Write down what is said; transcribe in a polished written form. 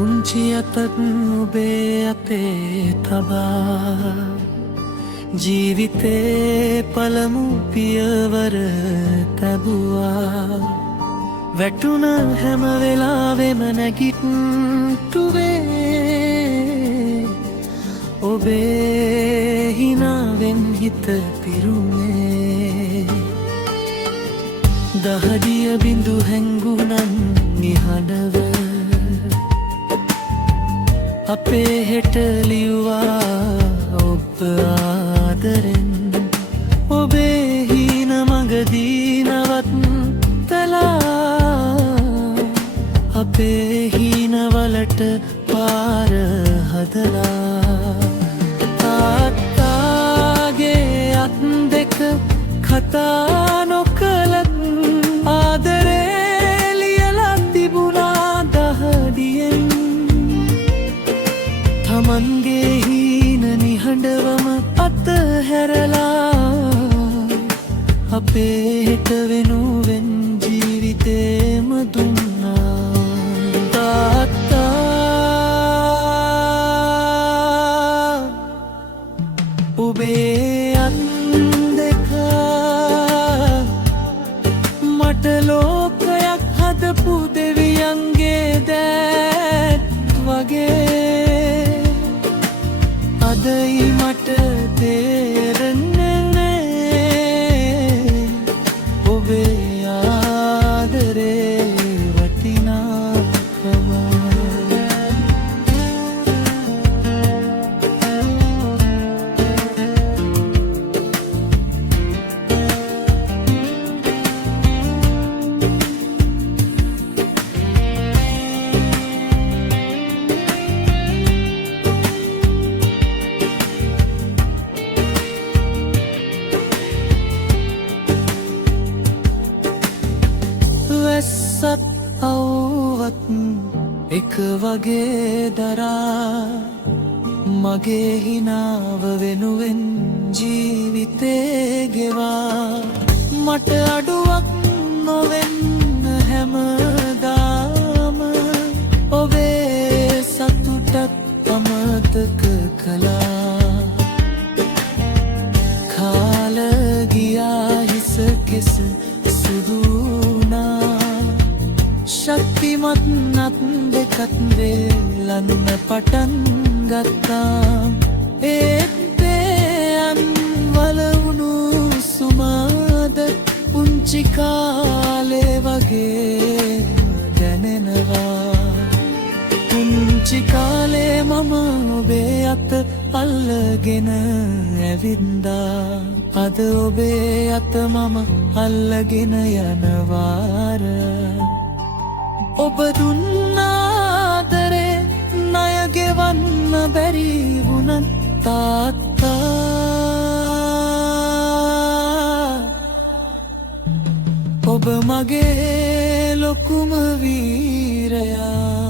පුංචි අතත් ඔබේ අතේ තබා ජීවිතේ පළමු පියවර තැබුවා. වැටුණ හැම වෙලාවෙම නැගිට්ටුවේ ඔබේ හිනාවෙන් හිත පිරුණේ. දහදිය බිඳු හැංගුණන් නිහඬව අපේ හෙට ලිව්වා ඔබ ආදරෙන්. ඔබේ හීන මඟදී නවත්තලා අපේ හීනවලට පාර හදලා. තාත්තාගේ අත් දෙක කතා නොකලත් ආදරේ ලියලා තිබුණා දහදියෙන්. තමන්ගේ හීන නිහඬවම අතහැරලා අපේ හෙට වෙනුවෙන් ජීවිතේම දුන්නා. තාත්තා ඔබේ අත් දෙක මට ලෝකයක් හදපු දෙවියන්ගේ දෑත් වගේ. අදයි මට තේරෙන්නේ නෑ ඔබේ ආදරේ වටිනාකම. වැස්සත් අවුවත් එක වගේ දරා මගේ හිනාව වෙනුවෙන් ජීවිතේ ගෙවා. මට අඩුවක් නොවෙන්න හැමදාම ඔබේ සතුටත් අමතක කළා. කාල ගියා හිස කෙස සුදුනා. ශක්තිමත් නත් දෙකත් වේලන්න පටන් ගත්තා. ඒත් එයන් වලවුණු සුමාද පුංචි කාලේ වගේ දැනෙනවා. පුංචි කාලේ මම ඔබේ අත අල්ලගෙන ඇවින්දා. අද ඔබේ අත මම අල්ලගෙන යනවාර. ඔබ දුන්නාදරේ ණය ගෙවන්න බැරි වුණත් තාත්තා ඔබ මගේ ලොකුම වීරයා.